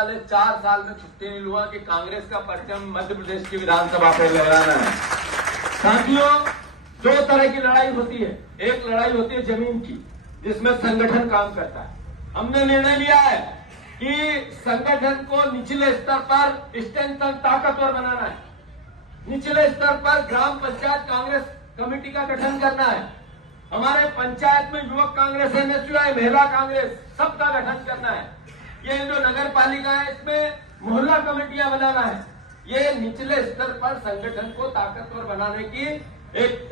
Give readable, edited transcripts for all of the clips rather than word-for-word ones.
वाले 4 साल में छुट्टी नहीं हुआ कि कांग्रेस का परचम मध्य प्रदेश की विधानसभा पर लहराना है। साथियों, 2 तरह की लड़ाई होती है। एक लड़ाई होती है जमीन की, जिसमें संगठन काम करता है। हमने निर्णय लिया है कि संगठन को निचले स्तर पर स्ट्रेंथन, ताकतवर बनाना है। निचले स्तर पर ग्राम पंचायत कांग्रेस कमेटी का गठन करना है। हमारे पंचायत में युवक कांग्रेस, एनएसयूआई, महिला कांग्रेस, सबका गठन करना है। ये जो नगर पालिका है, इसमें मोहल्ला कमेटियां बनाना है। ये निचले स्तर पर संगठन को ताकतवर बनाने की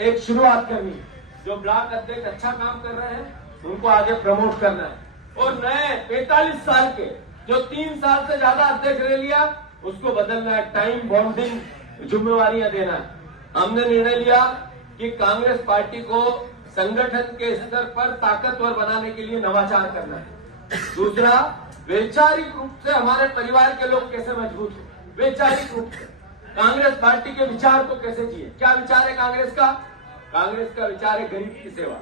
एक शुरुआत करनी है। जो ब्लॉक अध्यक्ष अच्छा काम कर रहे हैं, उनको आगे प्रमोट करना है। और नए 45 साल के जो 3 साल से ज्यादा अध्यक्ष रह लिया, उसको बदलना है। टाइम बॉन्डिंग जिम्मेवारियां देना है। हमने निर्णय लिया कि कांग्रेस पार्टी को संगठन के स्तर पर ताकतवर बनाने के लिए नवाचार करना है। दूसरा, वैचारिक रूप से हमारे परिवार के लोग कैसे मजबूत हो। वैचारिक रूप से कांग्रेस पार्टी के विचार को कैसे जिए। क्या विचार है कांग्रेस का? कांग्रेस का विचार है गरीब की सेवा।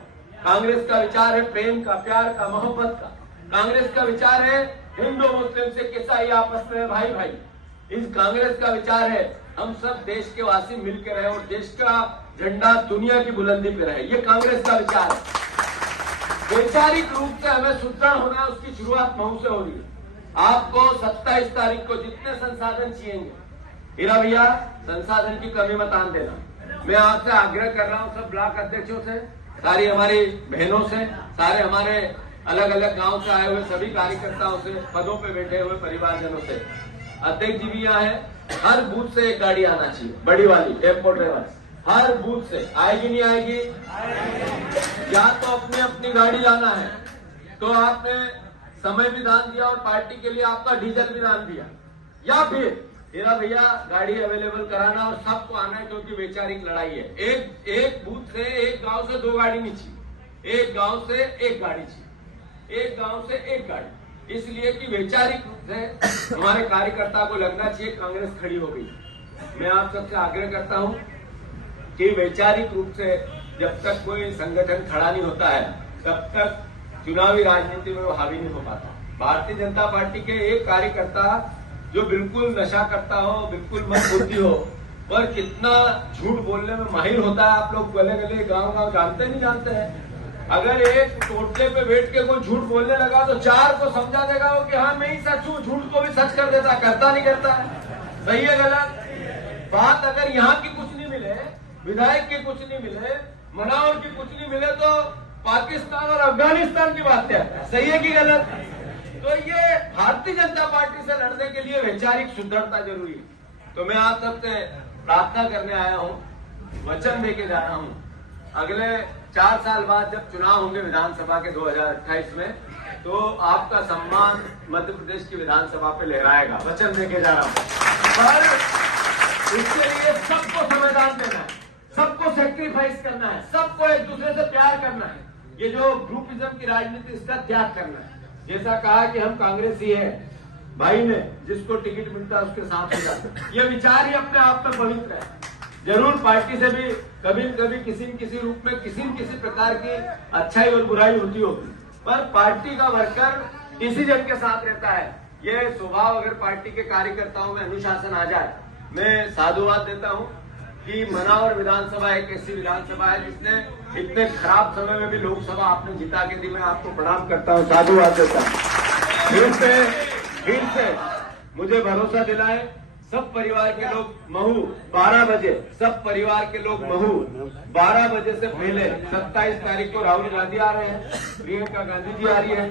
कांग्रेस का विचार है प्रेम का, प्यार का, मोहब्बत का। कांग्रेस का विचार है हिंदू मुस्लिम से ईसाई आपस में भाई भाई। इस कांग्रेस का विचार है हम सब देश के वासी मिलकर रहे और देश का झंडा दुनिया की बुलंदी पे रहे। ये कांग्रेस का विचार है। वैचारिक रूप से हमें सुदृढ़ होना है, उसकी शुरुआत महू से हो रही है। आपको 27 तारीख को जितने संसाधन चाहिए, हीरा भैया, संसाधन की कमी मत आने देना। मैं आपसे आग्रह कर रहा हूं, सब ब्लॉक अध्यक्षों से, सारी हमारी बहनों से, सारे हमारे अलग अलग गांव से आए हुए सभी कार्यकर्ताओं से, पदों पे बैठे हुए परिवारजनों से, अध्यक्ष जी भी यहाँ है। हर बूथ से एक गाड़ी आना चाहिए, बड़ी वाली टेम्पो ड्राइवर। हर बूथ से आएगी, नहीं आएगी? या तो अपनी अपनी गाड़ी लाना है, तो आपने समय भी दान दिया और पार्टी के लिए आपका डीजल भी दान दिया, या फिर हीरा भैया गाड़ी अवेलेबल कराना और सबको आना है, क्योंकि वैचारिक लड़ाई है। एक बूथ से, एक गांव से 2 गाड़ी नहीं चाहिए, एक गांव से 1 गाड़ी चाहिए, एक गांव से 1 गाड़ी। इसलिए कि वैचारिक रूप से हमारे कार्यकर्ता को लगना चाहिए कांग्रेस खड़ी हो गई। मैं आप सबसे आग्रह करता हूं कि वैचारिक रूप से जब तक कोई संगठन खड़ा नहीं होता है, तब तक चुनावी राजनीति में वो हावी नहीं हो पाता। भारतीय जनता पार्टी के एक कार्यकर्ता जो बिल्कुल नशा करता हो, बिल्कुल मंदबुद्धि हो, पर कितना झूठ बोलने में माहिर होता है, आप लोग गले गले गांव जानते नहीं जानते हैं। अगर एक टोटले पे बैठ के कोई झूठ बोलने लगा तो 4 को समझा देगा वो कि हाँ मैं ही सच हूँ, झूठ को भी सच कर देता, करता नहीं करता है। सही है गलत बात? अगर यहाँ की कुछ नहीं मिले, विधायक की कुछ नहीं मिले, मनावर की कुछ नहीं मिले, तो पाकिस्तान और अफगानिस्तान की बात है। सही है कि गलत? तो ये भारतीय जनता पार्टी से लड़ने के लिए वैचारिक सुदृढ़ता जरूरी है। तो मैं आप सबसे प्रार्थना करने आया हूँ, वचन देके जा रहा हूँ, अगले 4 साल बाद जब चुनाव होंगे विधानसभा के 2028 में, तो आपका सम्मान मध्य प्रदेश की विधानसभा पे लहराएगा। वचन देके जा रहा हूँ। पर इसके लिए सबको समझदान देना है, सबको सेक्रीफाइस करना है, सबको एक दूसरे से प्यार करना है। ये जो ग्रुपिज्म की राजनीति, इसका त्याग करना है। जैसा कहा कि हम कांग्रेसी है, भाई ने जिसको टिकट मिलता है उसके साथ हो जाते, ये विचार ही अपने आप में पवित्र है। जरूर पार्टी से भी कभी कभी किसी न किसी रूप में किसी न किसी प्रकार की अच्छाई और बुराई होती होगी, पर पार्टी का वर्कर किसी जन के साथ रहता है। ये स्वभाव अगर पार्टी के कार्यकर्ताओं में अनुशासन आ जाए, मैं साधुवाद देता हूँ कि मनावर विधानसभा एक ऐसी विधानसभा है जिसने इतने खराब समय में भी लोकसभा आपने जिता के दी। मैं आपको प्रणाम करता हूँ, साधुवाद देता हूँ। फिर से मुझे भरोसा दिलाए सब परिवार के लोग महू 12 बजे, सब परिवार के लोग महू 12 बजे से पहले 27 तारीख को राहुल गांधी आ रहे हैं, प्रियंका गांधी जी आ रही है,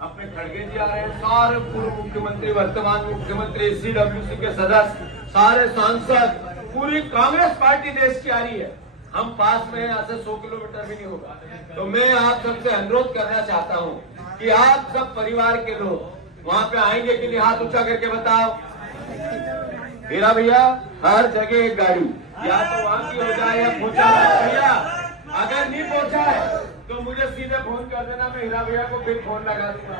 अपने खड़गे जी आ रहे हैं, सारे पूर्व मुख्यमंत्री, वर्तमान मुख्यमंत्री, CWC के सदस्य, सारे सांसद, पूरी कांग्रेस पार्टी देश की आ रही है। हम पास में यहाँ से 100 किलोमीटर भी नहीं होगा। तो मैं आप सबसे अनुरोध करना चाहता हूँ कि आप सब परिवार के लोग वहाँ पे आएंगे कि नहीं? हाथ ऊंचा करके बताओ। हीरा भैया, हर जगह एक गाड़ी, या तो वहाँ की हो जाए या पहुंचा भैया। अगर नहीं पहुंचा है तो मुझे सीधे फोन कर देना, मैं हीरा भैया को फिर फोन लगा दूंगा।